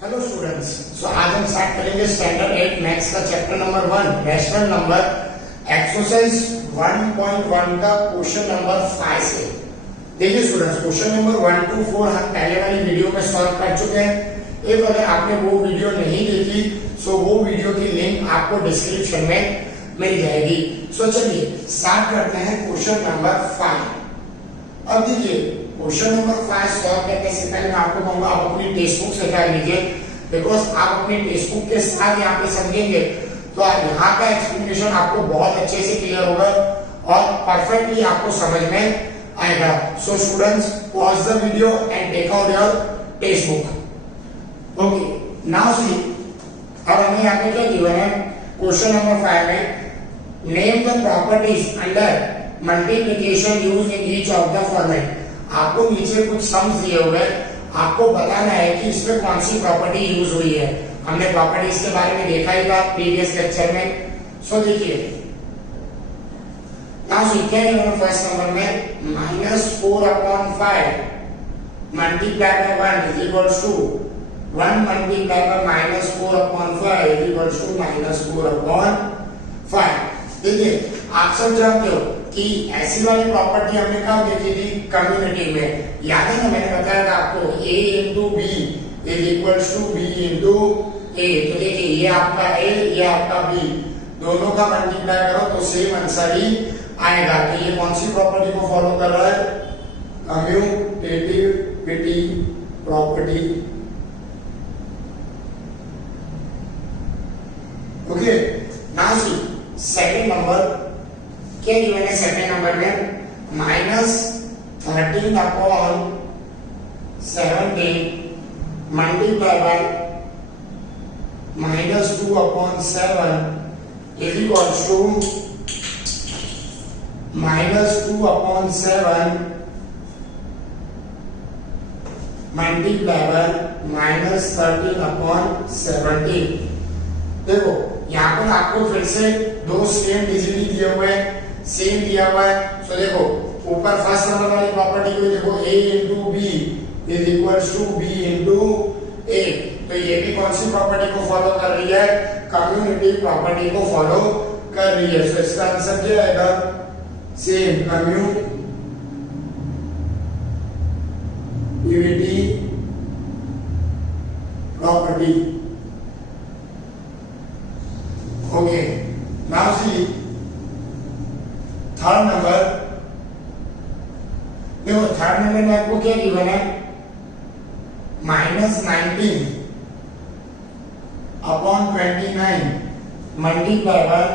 Hello students, आज हम start करेंगे स्टैंडर्ड 8 मैथ्स का chapter number 1 rational number exercise 1.1 का क्वेश्चन नंबर 5 से। देखिए स्टूडेंट्स, क्वेश्चन नंबर 1 to 4 हम पहले वाली वीडियो में सॉल्व कर चुके हैं। एक अगर आपने वो वीडियो नहीं देखी सो वो वीडियो की लिंक आपको डिस्क्रिप्शन में मिल जाएगी। सो चलिए स्टार्ट करते हैं क्वेश्चन नंबर 5। अब देखिए क्वेश्चन नंबर 5 सॉल्व करने से पहले मैं आपको कहूंगा आप अपनी टेक्स्ट बुक से कर लीजिए, बिकॉज आप अपनी टेक्स्ट बुक के साथ यहाँ पे समझेंगे तो यहाँ का एक्सप्लेनेशन आपको बहुत अच्छे से क्लियर होगा और परफेक्टली आपको समझ में आएगा। So students, pause the video and take out your textbook. Okay, now see, अब हमें यहाँ पे क्या गिवन है क्वेश्चन नंबर 5 में, name the properties under multiplication used in each of the format. आपको नीचे कुछ सम्स दिए हुए हैं, आपको बताना है कि इसमें कौन सी प्रॉपर्टी यूज हुई है। हमने प्रॉपर्टीज के बारे में देखा ही था प्रीवियस लेक्चर में। सो देखिए नाउ सीखते हैं फर्स्ट नंबर में -4/5 multiply by 1 is equals to 1 multiply by -4/5 is equals to -4/5। देखिए आप सब जानते हो कि ऐसी वाली प्रॉपर्टी हमने कब देखी थी, कम्युनिटी में। याद है ना, मैंने बताया था आपको a into b is equals to b into a। तो देखिए ये आपका a, ये आपका b, दोनों का मल्टीप्लाई करो तो सेम आंसर ही आएगा। तो ये कौन सी प्रॉपर्टी को फॉलो कर रहा है, commutativity property. Okay, now see second number क्या गिवन है। सेकंड नंबर में -13/17 multiply by -2/7 is equals to -2/7 multiply by -13/17। देखो यहाँ पर आपको फिर से दो सेम डिजिट दिए हुए हैं, सेम दिया हुआ है। सो देखो ऊपर फर्स्ट नंबर वाली प्रॉपर्टी को देखो a into b is equals to b into a। तो ये भी कौन सी प्रॉपर्टी को फॉलो कर रही है, कम्युनिटी प्रॉपर्टी को फॉलो कर रही है। सो इसका आंसर क्या आएगा, same community property. Okay, now see third number. देखो थर्ड नंबर में आपको क्या गिवन है, -19/29 multiply by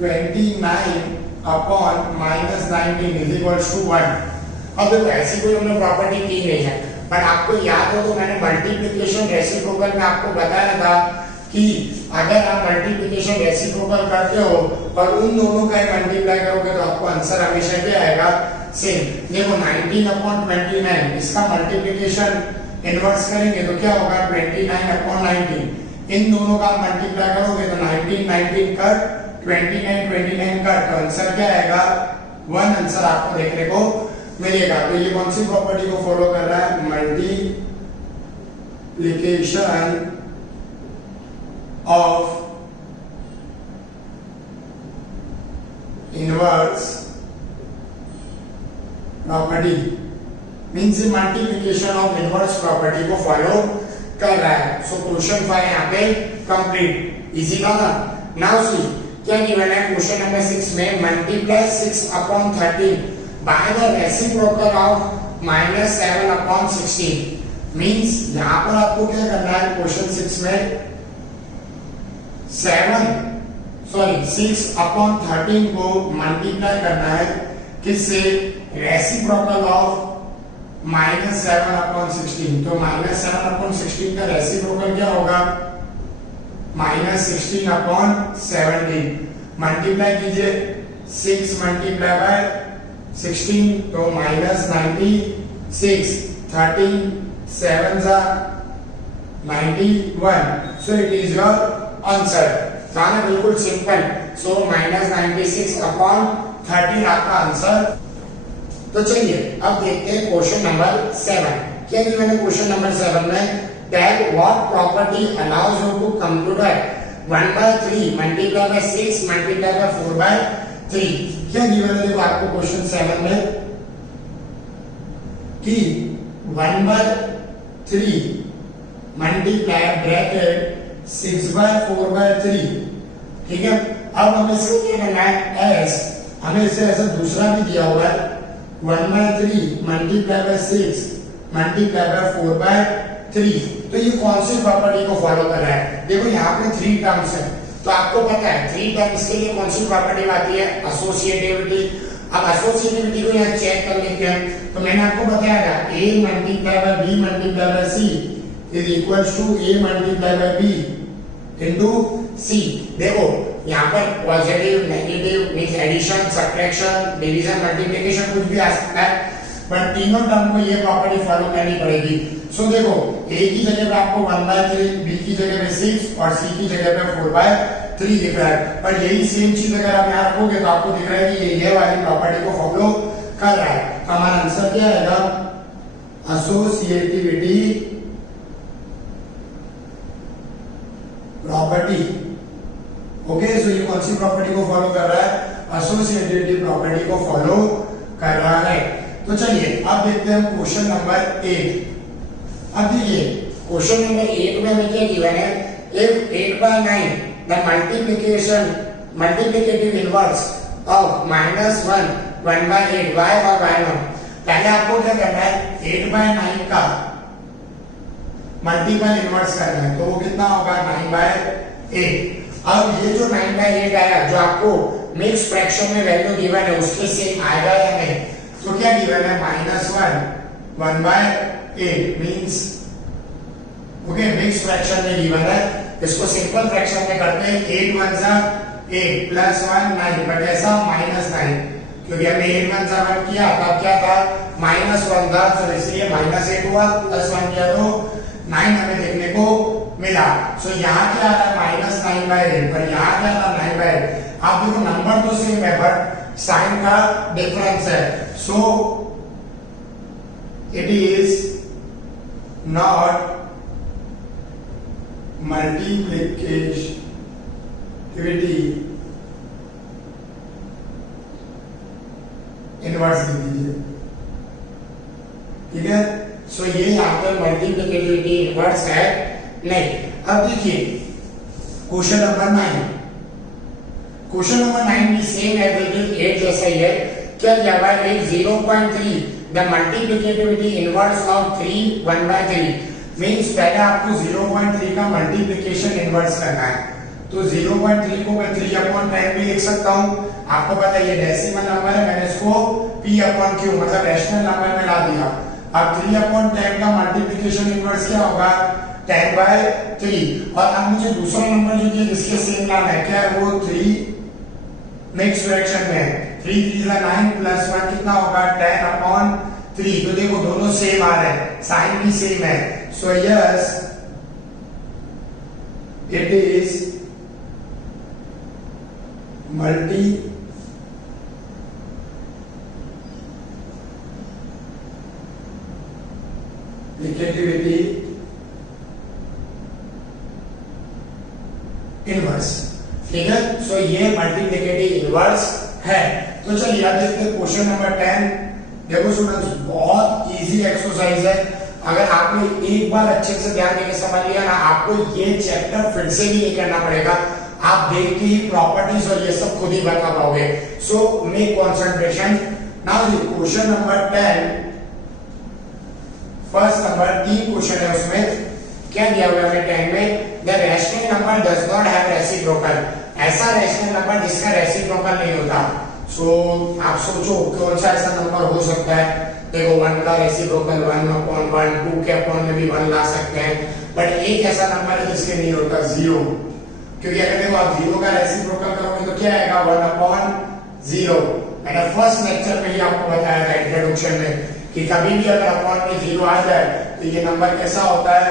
29/-19 is equals to 1। अब देखो ऐसी कोई हमने प्रॉपर्टी की नहीं है, बट आपको याद हो तो मैंने मल्टीप्लिकेशन रेसिप्रोकल में आपको बताया था कि अगर आप मल्टीप्लिकेशन रेसिप्रोकल करते हो और उन दोनों का मल्टीप्लाई करोगे तो आपको आंसर हमेशा क्या आएगा, सेम। देखो 19/29 इसका मल्टीप्लिकेशन इनवर्स करेंगे तो क्या होगा, 29/19। इन दोनों का मल्टीप्लाई करोगे तो 19 कर 29 कर, तो आंसर क्या आएगा, 1 आंसर आपको देखने को मिलेगा। तो ये कौन सी प्रॉपर्टी को फॉलो कर रहा है, multiplication of inverse property, means multiplication of inverse property को फॉलो कर रहा है। सो क्वेश्चन 5 यहाँ पे कंप्लीट, इजी था ना। नाउ सी क्या गिवन है क्वेश्चन नंबर 6 में, multiply 6/13 by the reciprocal of -7/16। Means यहाँ पर आपको क्या करना है, क्वेश्चन 6 में 6/13 को मल्टीप्लाई करना है किससे, रेसिप्रोकल ऑफ -7/16। तो -7/16 का रेसिप्रोकल क्या होगा, -16/17। मल्टीप्लाई कीजिए 6 मल्टीप्लाई बाय 16 तो -96, 13 7 91। सो इट इज योर आंसर। जाना बिल्कुल सिंपल। सो -96/13 आपका आंसर। तो चलिए अब देखते हैं क्वेश्चन नंबर 7। क्या गिवन है क्वेश्चन नंबर 7 में, that what property allows you to compute 1/3 multiplied by 6 multiplied by 4/3। क्या गिवन है देखो आपको क्वेश्चन 7 में कि 1/3 मल्टीप्लाई ब्रैकेट 6/4/3, ठीक है। अब हमें इसको क्या करना है, s हमें इसे ऐसा दूसरा भी दिया हुआ है 1/3 मल्टीप्लाई बाय 6 मल्टीप्लाई बाय 4/3। तो ये कौन सी प्रॉपर्टी को फॉलो कर रहा है, देखो यहाँ पे 3 टर्म्स है, तो आपको पता है 3 टर्म्स के लिए कौन सी प्रॉपर्टी आती है, एसोसिएटिविटी। अब एसोसिएटिविटी को यहाँ चेक कर लेते हैं। तो मैंने आपको बताया था a multiply by b multiply by c is equals to a multiply by b into c। देखो यहाँ पर positive negative means addition subtraction division multiplication कुछ भी आ सकता है, बट तीनों टर्म को ये प्रॉपर्टी फॉलो करनी पड़ेगी। सो देखो a की जगह पे आपको 1/3, b की जगह पे 6 और c की जगह पे 4/3 दिख रहा है। पर यही सेम चीज अगर आप यहाँ रखोगे तो आपको दिख रहा है कि ये वाली प्रॉपर्टी को फॉलो कर रहा है। हमारा आंसर क्या आएगा, एसोसिएटिविटी प्रॉपर्टी। ओके, सो ये कौन सी प्रॉपर्टी को फॉलो कर रहा है, एसोसिएटिविटी प्रॉपर्टी को फॉलो कर रहा है। तो चलिए अब देखते हैं क्वेश्चन नंबर 8। अब देखिए क्वेश्चन नंबर 8 में हमें क्या गिवन है, if 8/9 the multiplicative inverse of -1 1/8 y और y1। पहले आपको क्या करना है, 8/9 का मल्टीपल इनवर्स करना है, तो वो कितना होगा 9/8। अब ये जो 9/8 आया जो आपको मिक्स फ्रैक्शन में वैल्यू गिवन है उसके सेम आएगा या नहीं, तो क्या गिवन है -1 1/8 मींस ओके मिक्स फ्रैक्शन में गिवन है। इसको सिंपल फ्रैक्शन में करते हैं 8 1 जा 8 प्लस 1 9, बट ऐसा -9 क्योंकि हमने 8 1 जा 1 किया तब क्या था -1 था, तो इसलिए -8 हुआ, प्लस 1 किया तो 9 हमें देखने को मिला। सो यहाँ क्या आ रहा है -9/8, पर यहाँ क्या था 9/8। आप देखो नंबर तो सेम है बट साइन का डिफरेंस है, so it is not multiplicativity inverse लिख दीजिए, ठीक है। सो ये यहाँ पर मल्टीप्लिकेटिविटी इनवर्स है नहीं। अब देखिए क्वेश्चन नंबर 9, क्वेश्चन नंबर 9 भी सेम है बिल्कुल 8 जैसा ही है। क्या दिया हुआ है 0.3 द मल्टीप्लिकेटिविटी इनवर्स ऑफ 3 1/3 मींस पहले आपको 0.3 का मल्टीप्लिकेशन इनवर्स करना है। तो 0.3 को मैं 3/10 भी लिख सकता हूं। आपको पता है ये डेसिमल नंबर है, मैंने इसको p/q मतलब रैशनल नंबर में ला दिया। अब 3/10 का मल्टीप्लिकेशन इनवर्स क्या होगा 10/3। और अब मुझे दूसरा नंबर जो कि जिसके सेम लाना है क्या है वो 3 मिक्स फ्रैक्शन में है। 3 3 9 प्लस 1 कितना होगा 10/3। तो देखो दोनों सेम आ रहे हैं, साइन भी सेम है। So yes it is multiplicativity inverse, ठीक है। सो ये मल्टीप्लिकेटिव इनवर्स है। तो चलिए अब देखते हैं क्वेश्चन नंबर 10। देखो स्टूडेंट्स बहुत इजी एक्सरसाइज है, अगर आपने एक बार अच्छे से ध्यान देके समझ लिया ना, आपको ये चैप्टर फिर से भी नहीं करना पड़ेगा, आप देख के ही प्रॉपर्टीज और ये सब खुद ही बता पाओगे। So make concentration now. Question number 10 first number 3 question है, उसमें क्या दिया हुआ है 10 में the rational number does not have reciprocal. ऐसा रैशनल नंबर जिसका रेसिप्रोकल नहीं होता। सो आप सोचो कौन सा ऐसा नंबर हो सकता है। देखो 1 का रेसिप्रोकल 1/1, 2 के अपॉन में भी 1 ला सकते हैं, बट एक ऐसा नंबर है जिसके नहीं होता 0, क्योंकि अगर देखो आप 0 का रेसिप्रोकल करोगे तो क्या आएगा 1/0। मैंने फर्स्ट लेक्चर में ही आपको बताया था इंट्रोडक्शन में कि कभी भी अगर अपॉन में 0 आ जाए तो ये नंबर कैसा होता है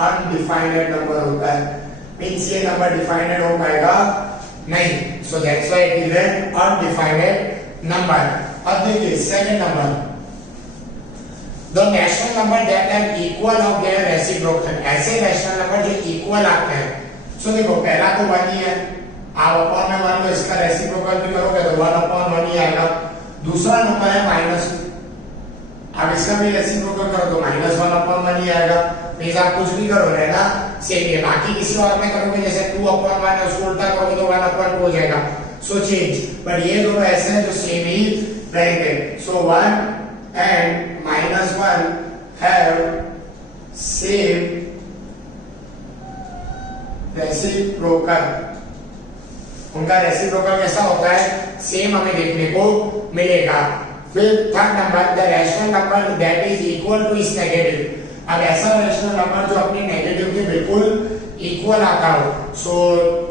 अनडिफाइंड नंबर होता है, मींस ये नंबर डिफाइंड हो पाएगा नहीं। So that's why it is an undefined number. अब देखिए second number, the rational number that are equal of their reciprocal, ऐसे रैशनल नंबर जो इक्वल आते हैं। सो देखो पहला तो 1 ही है, आप अपॉन में 1 लो, इसका रेसिप्रोकल भी करोगे तो 1 अपॉन 1 ही आएगा। दूसरा नंबर है -2, अब इसका भी रेसिप्रोकल करो तो -1 अपॉन 1 ही आएगा। मींस आप कुछ भी करो रहेगा सेम ही। बाकी किसी और में करोगे जैसे 2 अपॉन 1 है उसको उल्टा करोगे तो 1 अपॉन 2 हो जाएगा। सो चेंज, पर ये दोनों ऐसे हैं जो सेम ही रहेंगे। सो 1 and -1 have same रेसिप्रोकल। उनका रेसिप्रोकल कैसा होता है, सेम हमें देखने को मिलेगा। फिर third number, the rational number that is equal two is negative. अब ऐसा रैशनल नंबर जो अपने नेगेटिव के बिल्कुल इक्वल आता हो। सो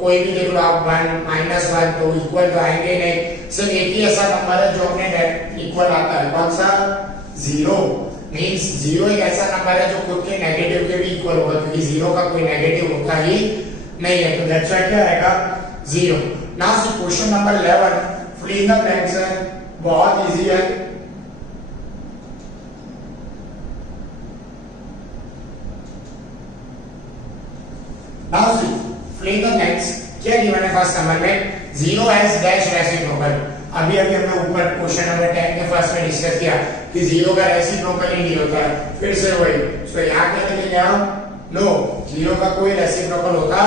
कोई भी देख लो आप 1 -1 तो इक्वल तो आएंगे नहीं। सिर्फ एक ही ऐसा नंबर है जो अपने इक्वल आता है, कौन सा, 0। मींस 0 एक ऐसा नंबर है जो खुद के नेगेटिव के भी इक्वल होगा, क्योंकि 0 का कोई नेगेटिव होता ही नहीं है। तो दैट्स व्हाई क्या आएगा, 0। Now see question number 11, fill in the blanks है, बहुत इजी है। Now see fill in the blanks, क्या गिवन है फर्स्ट नंबर में, 0 हैज डैश रेसिप्रोकल। अभी हमने ऊपर क्वेश्चन नंबर 10 के फर्स्ट में डिस्कस किया कि 0 का रेसिप्रोकल ही नहीं होता है। फिर से वही, सो यहां क्या लिखेंगे हम, नो 0 का कोई रेसिप्रोकल होता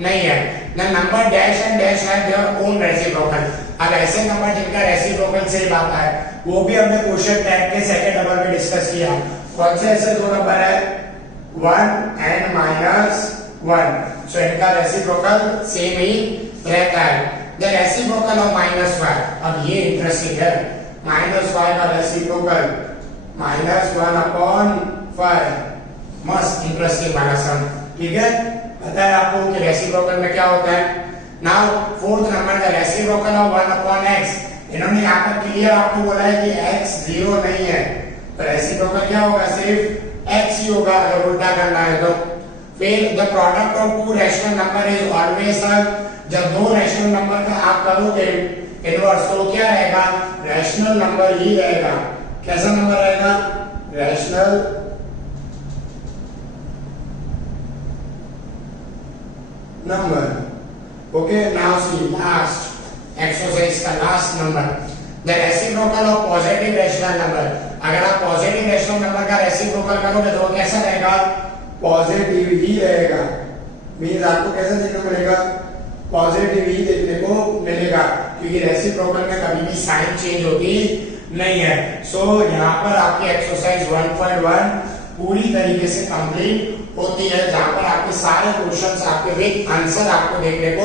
नहीं है। The number dash and dash have their own reciprocal. अब ऐसे नंबर जिनका रेसिप्रोकल सेम आता है वो भी हमने क्वेश्चन 10 के सेकंड नंबर में डिस्कस किया। कौन से ऐसे दो नंबर है, 1 एंड -1। सो इनका रेसिप्रोकल सेम ही रहता है। द रेसिप्रोकल ऑफ -y, अब ये इंटरेस्टिंग है, -y का रेसिप्रोकल -1/5। मस्त इंटरेस्टिंग वाला सम, ठीक है। पता है आपको कि रेसिप्रोकल में क्या होता है। नाउ फोर्थ नंबर का रेसिप्रोकल ऑफ 1/x। इन्होंने यहाँ पर क्लियर आपको बोला है कि x 0 नहीं है, तो रेसिप्रोकल क्या होगा, सिर्फ x ही होगा अगर उल्टा करना है तो। फिर the product of to rational number is always, जब दो रैशनल नंबर का आप करोगे इनवर्स तो क्या रहेगा, रैशनल नंबर ही रहेगा। कैसा नंबर रहेगा, rational number. Okay, now see last exercise का last number, the reciprocal of positive rational number. अगर आप पॉजिटिव रैशनल नंबर का रेसिप्रोकल करोगे तो वो कैसा रहेगा, पॉजिटिव ही रहेगा। मींस आपको कैसा देखने को मिलेगा, पॉजिटिव ही देखने को मिलेगा, क्योंकि रेसिप्रोकल में कभी भी साइन चेंज होती नहीं है। सो यहाँ पर आपकी एक्सरसाइज 1.1 पूरी तरीके से कंप्लीट होती है, जहां पर आपके सारे क्वेश्चंस आपके विद आंसर आपको देखने को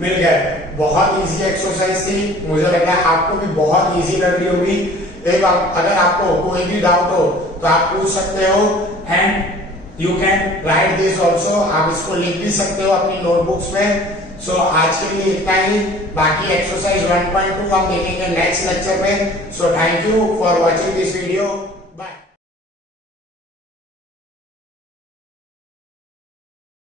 मिल गए। बहुत इजी एक्सरसाइज थी, मुझे लग रहा है आपको भी बहुत इजी लग रही होगी। एक अगर आपको कोई भी डाउट हो तो आप पूछ सकते हो, and you can write this also, आप इसको लिख भी सकते हो अपनी नोटबुक्स में। सो आज के लिए इतना ही, बाकी एक्सरसाइज 1.2 हम देखेंगे नेक्स्ट लेक्चर में। So thank you for watching this video.